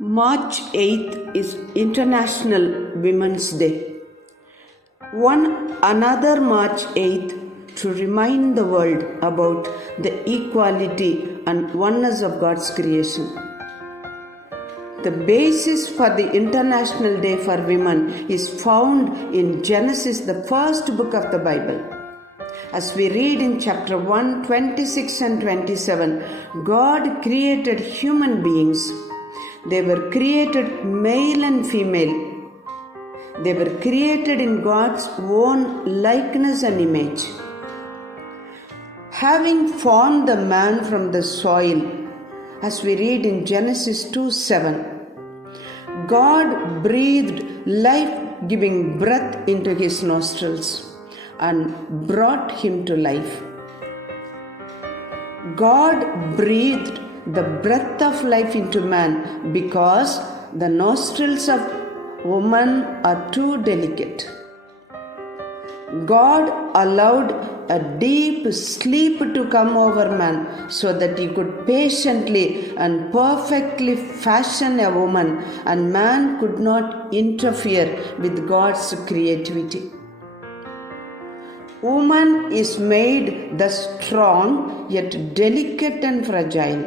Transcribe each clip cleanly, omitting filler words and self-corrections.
March 8th is International Women's Day. Another March 8th to remind the world about the equality and oneness of God's creation. The basis for the International Day for Women is found in Genesis, the first book of the Bible. As we read in chapter 1, 26 and 27, God created human beings. They were created male and female. They were created in God's own likeness and image. Having formed the man from the soil, as we read in Genesis 2:7, God breathed life-giving breath into his nostrils and brought him to life. God breathed the breath of life into man because the nostrils of woman are too delicate. God allowed a deep sleep to come over man so that he could patiently and perfectly fashion a woman, and man could not interfere with God's creativity. Woman is made thus strong yet delicate and fragile.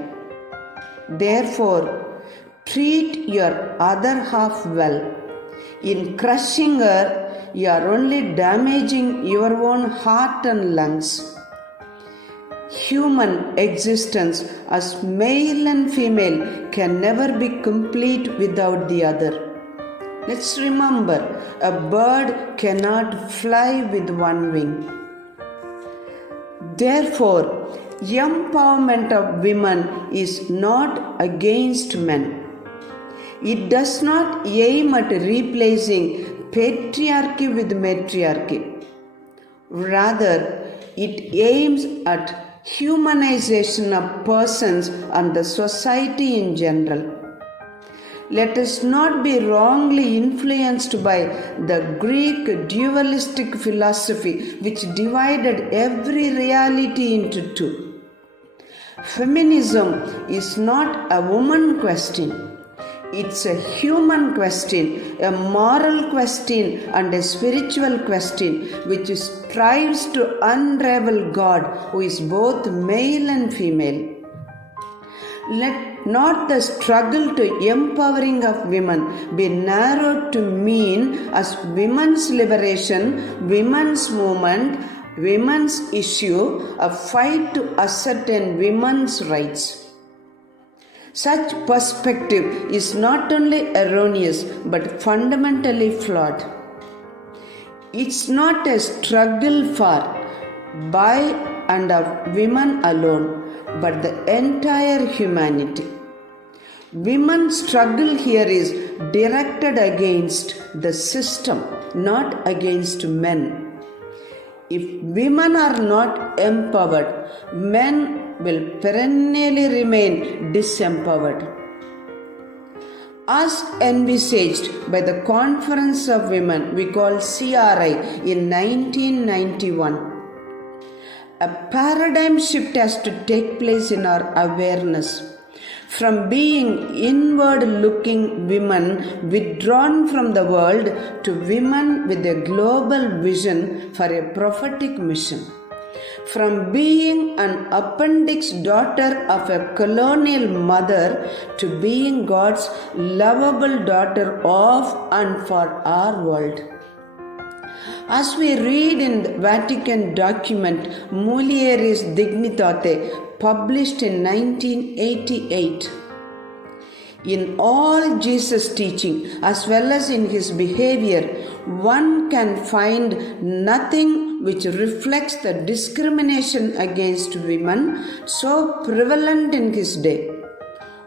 Therefore, treat your other half well. In crushing her, you are only damaging your own heart and lungs. Human existence as male and female can never be complete without the other. Let's remember, a bird cannot fly with one wing. Therefore, empowerment of women is not against men. It does not aim at replacing patriarchy with matriarchy. Rather, it aims at humanization of persons and the society in general. Let us not be wrongly influenced by the Greek dualistic philosophy which divided every reality into two. Feminism is not a woman question. It's a human question, a moral question and a spiritual question which strives to unravel God, who is both male and female. Let not the struggle to empowering of women be narrowed to mean as women's liberation, women's movement, women's issue, a fight to ascertain women's rights. Such perspective is not only erroneous but fundamentally flawed. It's not a struggle for, by and of women alone, but the entire humanity. Women's struggle here is directed against the system, not against men. If women are not empowered, men will perennially remain disempowered. As envisaged by the Conference of Women we call CRI in 1991, a paradigm shift has to take place in our awareness. From being inward-looking women withdrawn from the world to women with a global vision for a prophetic mission. From being an appendix daughter of a colonial mother to being God's lovable daughter of and for our world. As we read in the Vatican document Mulieris Dignitate, published in 1988, in all Jesus' teaching as well as in his behavior, one can find nothing which reflects the discrimination against women so prevalent in his day.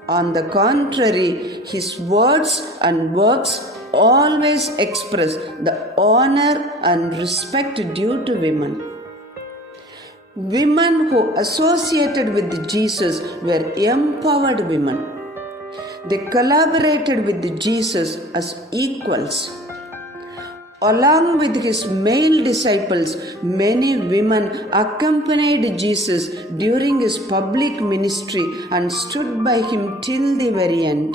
On the contrary, his words and works always express the honor and respect due to women. Women who associated with Jesus were empowered women. They collaborated with Jesus as equals. Along with his male disciples, many women accompanied Jesus during his public ministry and stood by him till the very end.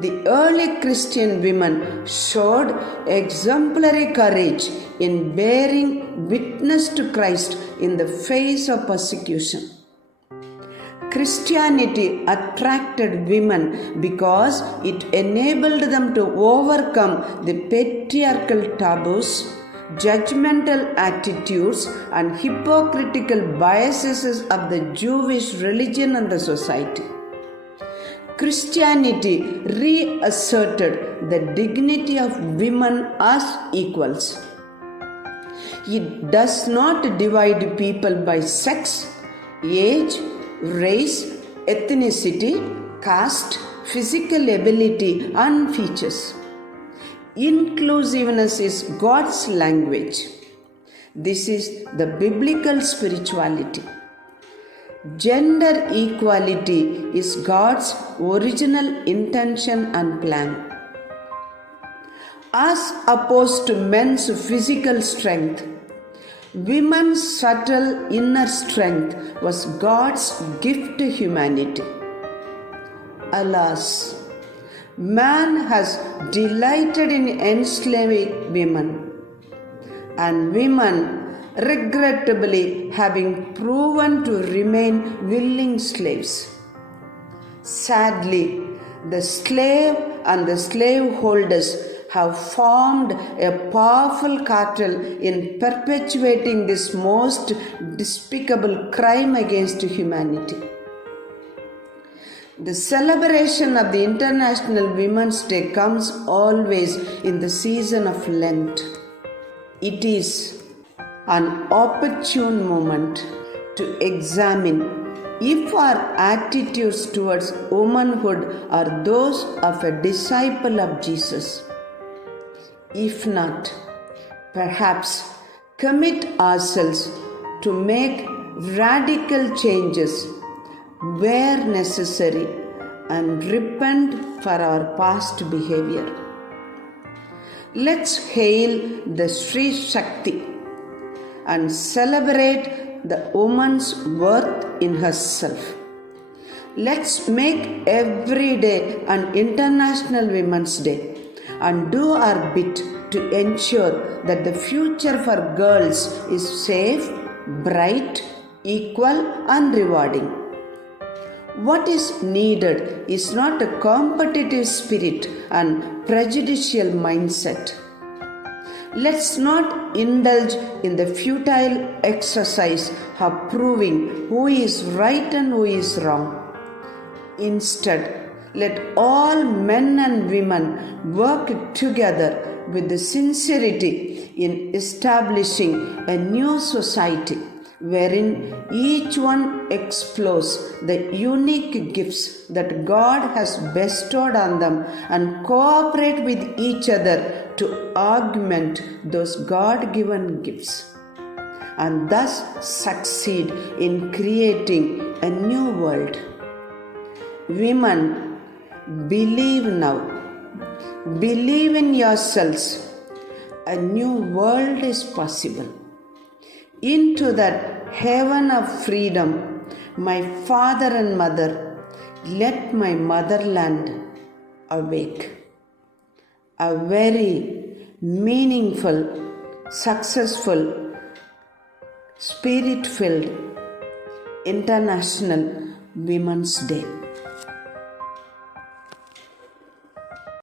The early Christian women showed exemplary courage in bearing witness to Christ in the face of persecution. Christianity attracted women because it enabled them to overcome the patriarchal taboos, judgmental attitudes, and hypocritical biases of the Jewish religion and the society. Christianity reasserted the dignity of women as equals. It does not divide people by sex, age, race, ethnicity, caste, physical ability, and features. Inclusiveness is God's language. This is the biblical spirituality. Gender equality is God's original intention and plan. As opposed to men's physical strength, women's subtle inner strength was God's gift to humanity. Alas, man has delighted in enslaving women, and women, regrettably, having proven to remain willing slaves. Sadly, the slave and the slaveholders have formed a powerful cartel in perpetuating this most despicable crime against humanity. The celebration of the International Women's Day comes always in the season of Lent. It is an opportune moment to examine if our attitudes towards womanhood are those of a disciple of Jesus. If not, perhaps commit ourselves to make radical changes where necessary and repent for our past behavior. Let's hail the Sri Shakti and celebrate the woman's worth in herself. Let's make every day an International Women's Day and do our bit to ensure that the future for girls is safe, bright, equal, and rewarding. What is needed is not a competitive spirit and prejudicial mindset. Let's not indulge in the futile exercise of proving who is right and who is wrong. Instead, let all men and women work together with the sincerity in establishing a new society wherein each one explores the unique gifts that God has bestowed on them and cooperate with each other to augment those God-given gifts, and thus succeed in creating a new world. Women, believe now. Believe in yourselves. A new world is possible. Into that heaven of freedom, my father and mother, let my motherland awake. A very meaningful, successful, spirit-filled International Women's Day.